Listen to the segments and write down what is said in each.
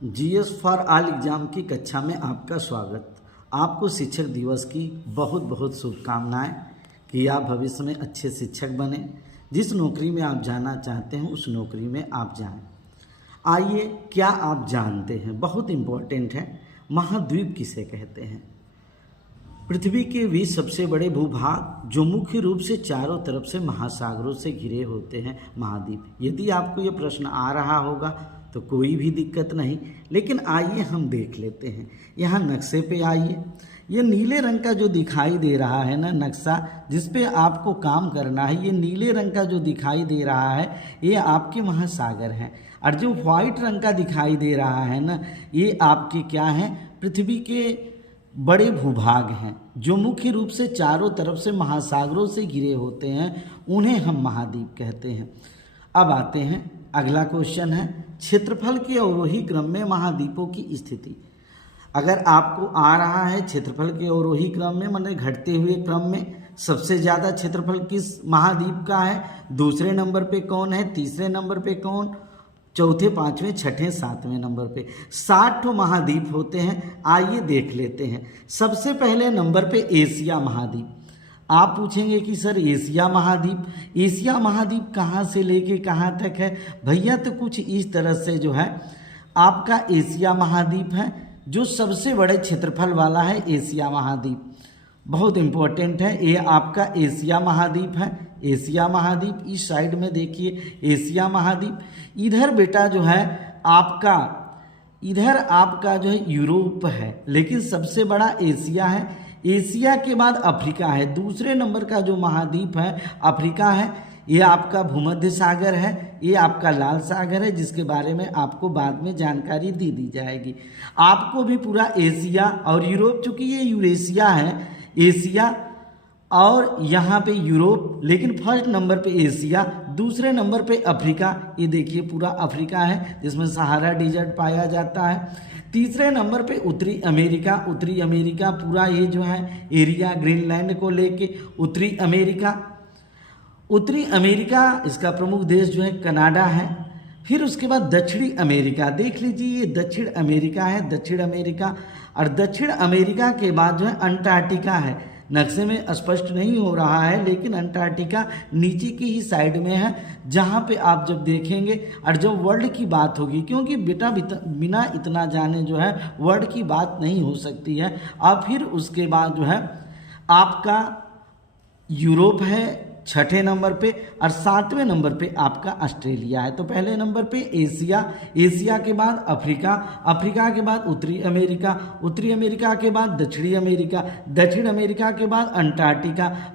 GS for all exam की कक्षा में आपका स्वागत। आपको शिक्षक दिवस की बहुत बहुत शुभकामनाएं कि आप भविष्य में अच्छे शिक्षक बने। जिस नौकरी में आप जाना चाहते हैं उस नौकरी में आप जाएं। आइए, क्या आप जानते हैं, बहुत इम्पोर्टेंट है, महाद्वीप किसे कहते हैं? पृथ्वी के 20 सबसे बड़े भूभाग जो मुख्य रूप से चारों तरफ से महासागरों से घिरे होते हैं, महाद्वीप। यदि आपको ये प्रश्न आ रहा होगा तो कोई भी दिक्कत नहीं, लेकिन आइए हम देख लेते हैं। यहाँ नक्शे पे आइए। ये नीले रंग का जो दिखाई दे रहा है ना नक्शा, जिस पे आपको काम करना है, ये नीले रंग का जो दिखाई दे रहा है ये आपके महासागर हैं। और जो व्हाइट रंग का दिखाई दे रहा है ना, ये आपके क्या हैं? पृथ्वी के बड़े भूभाग हैं जो मुख्य रूप से चारों तरफ से महासागरों से घिरे होते हैं, उन्हें हम महाद्वीप कहते हैं। अब आते हैं, अगला क्वेश्चन है, क्षेत्रफल के अवरोही क्रम में महाद्वीपों की स्थिति। अगर आपको आ रहा है क्षेत्रफल के अवरोही क्रम में, मतलब घटते हुए क्रम में सबसे ज़्यादा क्षेत्रफल किस महाद्वीप का है, दूसरे नंबर पे कौन है, तीसरे नंबर पे कौन, चौथे, पाँचवें, छठे, सातवें नंबर पे 60 महाद्वीप होते हैं। आइए देख लेते हैं। सबसे पहले नंबर पे एशिया महाद्वीप। आप पूछेंगे कि सर एशिया महाद्वीप कहाँ से लेके कहाँ तक है? भैया तो कुछ इस तरह से जो है आपका एशिया महाद्वीप है, जो सबसे बड़े क्षेत्रफल वाला है एशिया महाद्वीप। बहुत इम्पोर्टेंट है, ये आपका एशिया महाद्वीप है। एशिया महाद्वीप इस साइड में देखिए, एशिया महाद्वीप। इधर बेटा जो है आपका, इधर आपका जो है यूरोप है, लेकिन सबसे बड़ा एशिया है। एशिया के बाद अफ्रीका है, दूसरे नंबर का जो महाद्वीप है अफ्रीका है। ये आपका भूमध्य सागर है, ये आपका लाल सागर है, जिसके बारे में आपको बाद में जानकारी दे दी जाएगी। आपको भी पूरा एशिया और यूरोप, चूँकि ये यूरेशिया है, एशिया और यहाँ पे यूरोप, लेकिन फर्स्ट नंबर पे एशिया, दूसरे नंबर पे अफ्रीका। ये देखिए पूरा अफ्रीका है जिसमें सहारा डिजर्ट पाया जाता है। तीसरे नंबर पे उत्तरी अमेरिका पूरा, ये जो है एरिया ग्रीनलैंड को लेके उत्तरी अमेरिका इसका प्रमुख देश जो है कनाडा है। फिर उसके बाद दक्षिणी अमेरिका, देख लीजिए ये दक्षिण अमेरिका है, दक्षिण अमेरिका। और दक्षिण अमेरिका के बाद जो है अंटार्कटिका है। नक्शे में स्पष्ट नहीं हो रहा है, लेकिन अंटार्कटिका नीचे की ही साइड में है, जहाँ पे आप जब देखेंगे और जब वर्ल्ड की बात होगी, क्योंकि बेटा बिना इतना जाने जो है वर्ल्ड की बात नहीं हो सकती है। और फिर उसके बाद जो है आपका यूरोप है छठे नंबर पे, और सातवें नंबर पे आपका ऑस्ट्रेलिया है। तो पहले नंबर पे एशिया के बाद अफ्रीका के बाद उत्तरी अमेरिका के बाद दक्षिण अमेरिका के बाद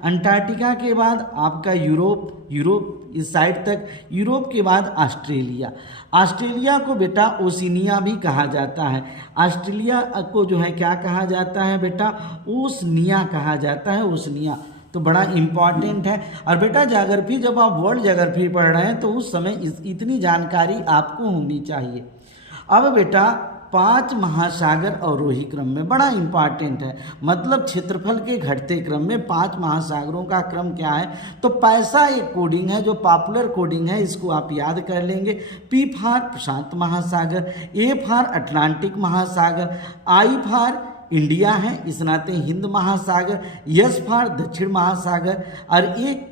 अंटार्कटिका के बाद आपका यूरोप इस साइड तक, यूरोप के बाद ऑस्ट्रेलिया को बेटा ओशिनिया भी कहा जाता है। ऑस्ट्रेलिया को जो है क्या कहा जाता है बेटा? ओशनिया कहा जाता है, ओशनिया। तो बड़ा इम्पॉर्टेंट है। और बेटा ज्योग्राफी, जब आप वर्ल्ड ज्योग्राफी पढ़ रहे हैं तो उस समय इतनी जानकारी आपको होनी चाहिए। अब बेटा 5 महासागर अवरोही क्रम में बड़ा इम्पॉर्टेंट है, मतलब क्षेत्रफल के घटते क्रम में 5 महासागरों का क्रम क्या है? तो पैसा एक कोडिंग है, जो पॉपुलर कोडिंग है, इसको आप याद कर लेंगे। पी फॉर प्रशांत महासागर, ए फॉर अटलांटिक महासागर, आई फॉर इंडिया है, इस नाते हिंद महासागर, यस फॉर दक्षिण महासागर, और एक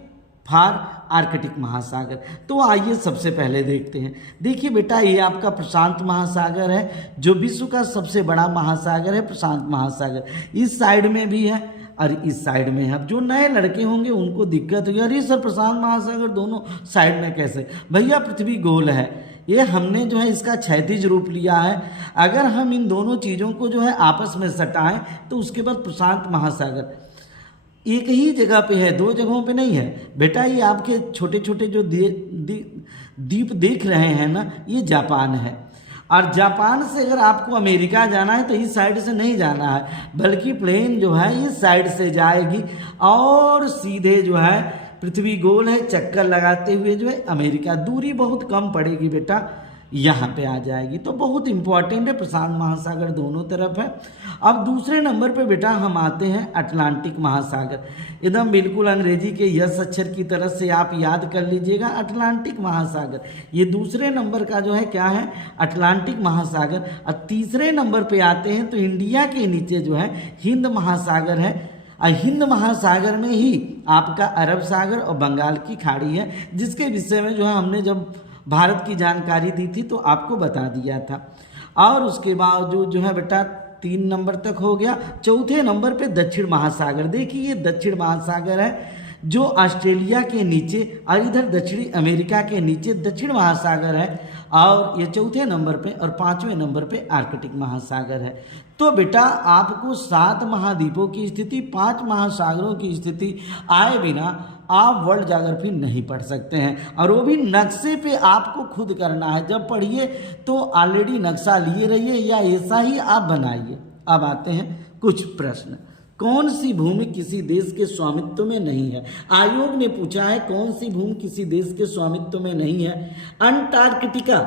फॉर आर्कटिक महासागर। तो आइए सबसे पहले देखते हैं। देखिए बेटा, ये आपका प्रशांत महासागर है, जो विश्व का सबसे बड़ा महासागर है, प्रशांत महासागर। इस साइड में भी है और इस साइड में है। अब जो नए लड़के होंगे उनको दिक्कत होगी, अरे सर प्रशांत महासागर दोनों साइड में कैसे? भैया पृथ्वी गोल है, ये हमने जो है इसका क्षैतिज रूप लिया है। अगर हम इन दोनों चीज़ों को जो है आपस में सटाएं तो उसके बाद प्रशांत महासागर एक ही जगह पे है, 2 जगहों पे नहीं है बेटा। ये आपके छोटे छोटे जो द्वीप देख रहे हैं ना, ये जापान है। और जापान से अगर आपको अमेरिका जाना है तो इस साइड से नहीं जाना है, बल्कि प्लेन जो है इस साइड से जाएगी और सीधे जो है पृथ्वी गोल है, चक्कर लगाते हुए जो है अमेरिका। दूरी बहुत कम पड़ेगी बेटा, यहाँ पे आ जाएगी। तो बहुत इंपॉर्टेंट है, प्रशांत महासागर दोनों तरफ है। अब दूसरे नंबर पे बेटा हम आते हैं अटलांटिक महासागर। एकदम बिल्कुल अंग्रेजी के यस अक्षर की तरह से आप याद कर लीजिएगा, अटलांटिक महासागर ये दूसरे नंबर का जो है क्या है, अटलांटिक महासागर। और तीसरे नंबर पे आते हैं तो इंडिया के नीचे जो है हिंद महासागर है, और हिंद महासागर में ही आपका अरब सागर और बंगाल की खाड़ी है, जिसके विषय में जो है हमने जब भारत की जानकारी दी थी तो आपको बता दिया था। और उसके बावजूद जो है बेटा 3 नंबर तक हो गया। चौथे नंबर पे दक्षिण महासागर। देखिए ये दक्षिण महासागर है जो ऑस्ट्रेलिया के नीचे और इधर दक्षिणी अमेरिका के नीचे दक्षिण महासागर है, और ये चौथे नंबर पे। और 5वें नंबर पे आर्कटिक महासागर है। तो बेटा आपको 7 महाद्वीपों की स्थिति, 5 महासागरों की स्थिति आए बिना आप वर्ल्ड ज्योग्राफी नहीं पढ़ सकते हैं, और वो भी नक्शे पे आपको खुद करना है। जब पढ़िए तो ऑलरेडी नक्शा लिए रहिए या ऐसा ही आप बनाइए। अब आते हैं कुछ प्रश्न। कौन सी भूमि किसी देश के स्वामित्व में नहीं है? आयोग ने पूछा है कौन सी भूमि किसी देश के स्वामित्व में नहीं है। अंटार्कटिका,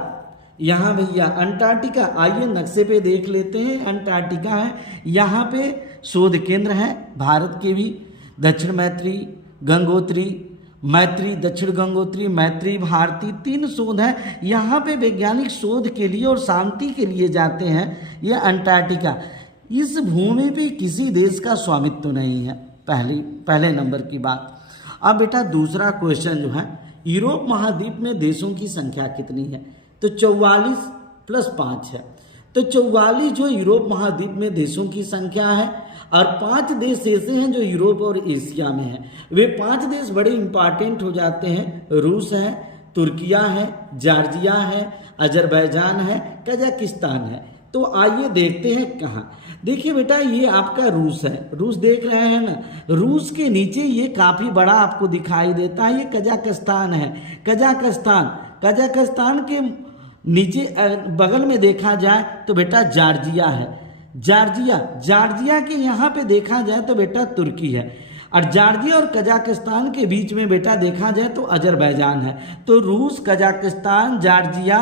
यहाँ भैया अंटार्कटिका, आइए नक्शे पे देख लेते हैं। अंटार्कटिका है, यहाँ पे शोध केंद्र है भारत के भी, दक्षिण मैत्री, गंगोत्री, मैत्री दक्षिण गंगोत्री, मैत्री भारती, 3 शोध हैं यहाँ पे। वैज्ञानिक शोध के लिए और शांति के लिए जाते हैं ये अंटार्कटिका। इस भूमि पे किसी देश का स्वामित्व नहीं है, पहले नंबर की बात। अब बेटा दूसरा क्वेश्चन जो है, यूरोप महाद्वीप में देशों की संख्या कितनी है? तो 44 + 5 है। तो 44 जो यूरोप महाद्वीप में देशों की संख्या है, और 5 देश ऐसे हैं जो यूरोप और एशिया में हैं। वे 5 देश बड़े इंपॉर्टेंट हो जाते हैं। रूस है, तुर्किया है, जॉर्जिया है, अजरबैजान है, कजाकिस्तान है। तो आइए देखते हैं कहाँ। देखिए बेटा ये आपका रूस है, रूस देख रहे हैं ना, रूस के नीचे ये काफ़ी बड़ा आपको दिखाई देता है, ये कजाकिस्तान है। कजाकिस्तान के नीचे बगल में देखा जाए तो बेटा जॉर्जिया है। जॉर्जिया के यहाँ पे देखा जाए तो बेटा तुर्की है, और जॉर्जिया और कजाकिस्तान के बीच में बेटा देखा जाए तो अजरबैजान है। तो रूस, कजाकिस्तान, जॉर्जिया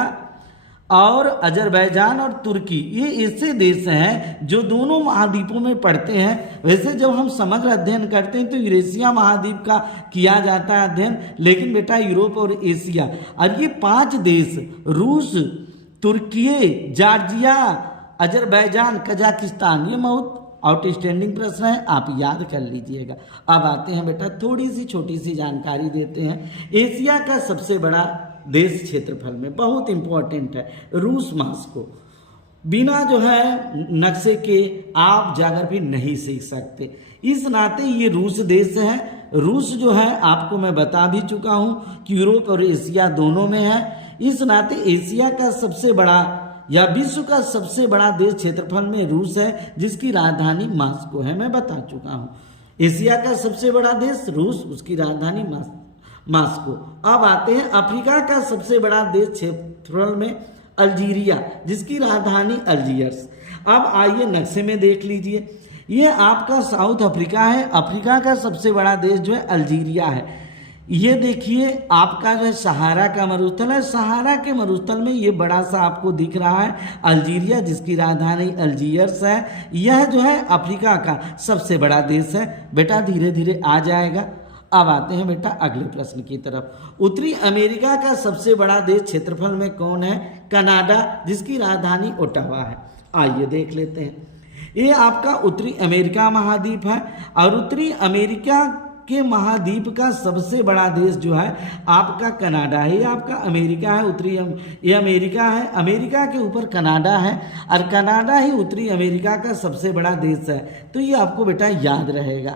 और अजरबैजान और तुर्की ये ऐसे देश हैं जो दोनों महाद्वीपों में पड़ते हैं। वैसे जब हम समग्र अध्ययन करते हैं तो यूरेशिया महाद्वीप का किया जाता है अध्ययन, लेकिन बेटा यूरोप और एशिया, और ये 5 देश रूस, तुर्की, जॉर्जिया, अजरबैजान, कजाकिस्तान, ये बहुत आउटस्टैंडिंग प्रश्न है, आप याद कर लीजिएगा। अब आते हैं बेटा थोड़ी सी छोटी सी जानकारी देते हैं। एशिया का सबसे बड़ा देश क्षेत्रफल में, बहुत इंपॉर्टेंट है, रूस मास्को। बिना जो है नक्शे के आप ज्योग्राफी नहीं सीख सकते, इस नाते ये रूस देश है। रूस जो है आपको मैं बता भी चुका हूँ कि यूरोप और एशिया दोनों में है। इस नाते एशिया का सबसे बड़ा या विश्व का सबसे बड़ा देश क्षेत्रफल में रूस है, जिसकी राजधानी मास्को है, मैं बता चुका हूँ। एशिया का सबसे बड़ा देश रूस, उसकी राजधानी मास्को। अब आते हैं अफ्रीका का सबसे बड़ा देश क्षेत्रफल में अल्जीरिया, जिसकी राजधानी अल्जीयर्स। अब आइए नक्शे में देख लीजिए, ये आपका साउथ अफ्रीका है। अफ्रीका का सबसे बड़ा देश जो है अल्जीरिया है। ये देखिए आपका जो है सहारा का मरुस्थल है, सहारा के मरुस्थल में ये बड़ा सा आपको दिख रहा है अल्जीरिया, जिसकी राजधानी अल्जीयर्स है। यह जो है अफ्रीका का सबसे बड़ा देश है। बेटा धीरे धीरे आ जाएगा। अब आते हैं बेटा अगले प्रश्न की तरफ। उत्तरी अमेरिका का सबसे बड़ा देश क्षेत्रफल में कौन है? कनाडा, जिसकी राजधानी ओटावा है। आइए देख लेते हैं। ये आपका उत्तरी अमेरिका महाद्वीप है, और उत्तरी अमेरिका के महाद्वीप का सबसे बड़ा देश जो है आपका कनाडा है। ये आपका अमेरिका है, उत्तरी ये अमेरिका है, अमेरिका के ऊपर कनाडा है, और कनाडा ही उत्तरी अमेरिका का सबसे बड़ा देश है। तो ये आपको बेटा याद रहेगा।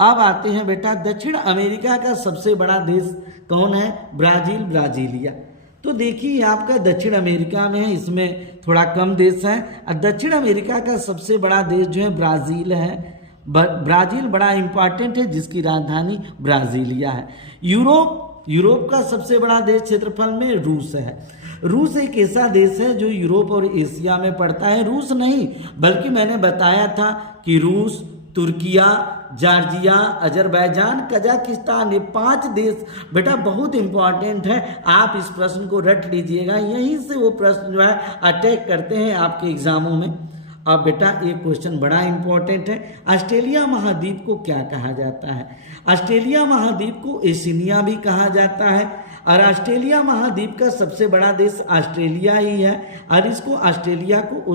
अब आते हैं बेटा दक्षिण अमेरिका का सबसे बड़ा देश कौन है? Brazil, Brasilia. तो देखिए आपका दक्षिण अमेरिका में है, इसमें थोड़ा कम देश है, और दक्षिण अमेरिका का सबसे बड़ा देश जो है ब्राज़ील है। ब्राज़ील बड़ा इंपॉर्टेंट है, जिसकी राजधानी ब्राज़ीलिया है। यूरोप का सबसे बड़ा देश क्षेत्रफल में रूस है। रूस एक ऐसा देश है जो यूरोप और एशिया में पड़ता है। रूस नहीं बल्कि मैंने बताया था कि रूस, तुर्किया, जॉर्जिया, अजरबैजान, कजाकिस्तान, ये 5 देश बेटा बहुत इंपॉर्टेंट है। आप इस प्रश्न को रट लीजिएगा, यहीं से वो प्रश्न जो है अटैक करते हैं आपके एग्जामों में। अब बेटा एक क्वेश्चन बड़ा इंपॉर्टेंट है, ऑस्ट्रेलिया महाद्वीप को क्या कहा जाता है? ऑस्ट्रेलिया महाद्वीप को एशिनिया भी कहा जाता है, और ऑस्ट्रेलिया महाद्वीप का सबसे बड़ा देश ऑस्ट्रेलिया ही है, और इसको ऑस्ट्रेलिया को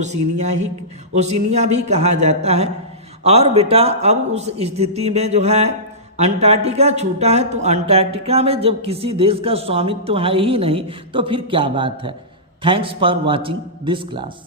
ओशिनिया भी कहा जाता है। और बेटा अब उस स्थिति में जो है अंटार्कटिका छूटा है, तो अंटार्कटिका में जब किसी देश का स्वामित्व है ही नहीं तो फिर क्या बात है। Thanks for watching this class.